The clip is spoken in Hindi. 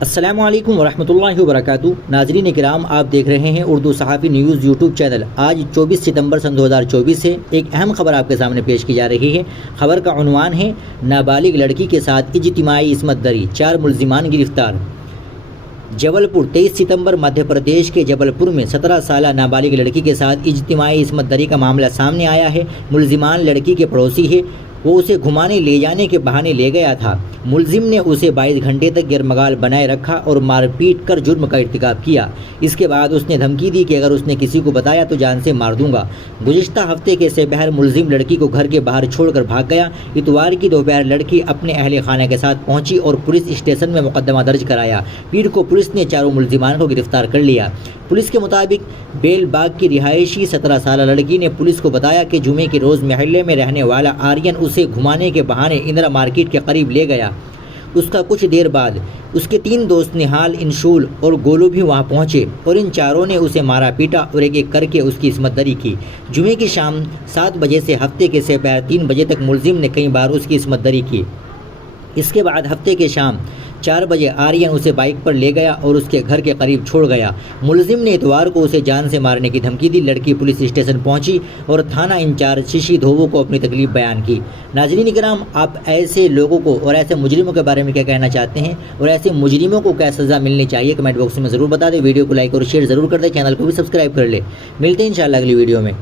अस्सलामु अलैकुम वरहमतुल्लाहि वबरकातुहू। नाज़रीन किराम, आप देख रहे हैं उर्दू सहाफ़ी न्यूज़ यूट्यूब चैनल। आज 24 सितंबर सन 2024 से एक अहम खबर आपके सामने पेश की जा रही है। खबर का उन्वान है नाबालिग लड़की के साथ इज्तिमाई इस्मत दरी, 4 मुल्ज़िमान गिरफ्तार। जबलपुर 23 सितंबर मध्य प्रदेश के जबलपुर में 17 साल नाबालिग लड़की के साथ इज्तिमाई इस्मत दरी का मामला सामने आया है। मुल्ज़िमान लड़की के पड़ोसी है, वो उसे घुमाने ले जाने के बहाने ले गया था। मुल्जिम ने उसे 22 घंटे तक गिरमगाल बनाए रखा और मारपीट कर जुर्म का इर्तिकाब किया। इसके बाद उसने धमकी दी कि अगर उसने किसी को बताया तो जान से मार दूंगा। गुज़िश्ता हफ्ते के सबहर मुल्जिम लड़की को घर के बाहर छोड़कर भाग गया। इतवार की दोपहर लड़की अपने अहले खाना के साथ पहुंची और पुलिस स्टेशन में मुकदमा दर्ज कराया। पीर को पुलिस ने चारों मुल्जिमान को गिरफ्तार कर लिया। पुलिस के मुताबिक बेलबाग की रिहायशी 17 साल लड़की ने पुलिस को बताया कि जुमे के रोज़ महल्ले में रहने वाला आर्यन उसे घुमाने के बहाने इंदिरा मार्केट के करीब ले गया। उसका कुछ देर बाद उसके 3 दोस्त निहाल, इंशुल और गोलू भी वहां पहुंचे और इन चारों ने उसे मारा पीटा और एक एक करके उसकी इस्मत दरी की। जुमे की शाम 7 बजे से हफ्ते के दोपहर 3 बजे तक मुल्जिम ने कई बार उसकी इस्मत दरी की। इसके बाद हफ्ते के शाम 4 बजे आर्यन उसे बाइक पर ले गया और उसके घर के करीब छोड़ गया। मुल्जिम ने इतवार को उसे जान से मारने की धमकी दी। लड़की पुलिस स्टेशन पहुंची और थाना इंचार्ज शिशी धोवो को अपनी तकलीफ बयान की। नाज़रीन किराम, आप ऐसे लोगों को और ऐसे मुजरिमों के बारे में क्या कहना चाहते हैं और ऐसे मुजरिमों को क्या सज़ा मिलनी चाहिए, कमेंट बॉक्स में ज़रूर बता दें। वीडियो को लाइक और शेयर ज़रूर कर दें, चैनल को भी सब्सक्राइब कर ले। मिलते हैं इंशाल्लाह अगली वीडियो में।